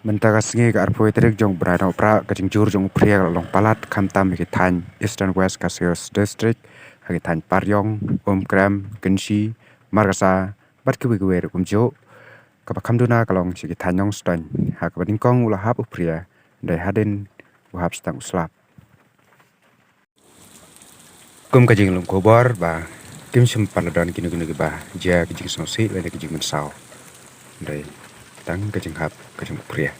Mentara singi ke arpoi terik jong berada opera kajing jur jong pria long palat kamtam ke tan Eastern West Kasios District hagi tan Paryong Kram Kenshi Margasa bat kuwe kumjo kapa kamduna kalong sigi tanyong stan ha kapa dingkong ula hap upria dai haden uhap stang uslap kum kajing long kobor ba kim sim paladon kinu ba ja kajing sosi lele kajing mensau dai tang kajing hap kajing upria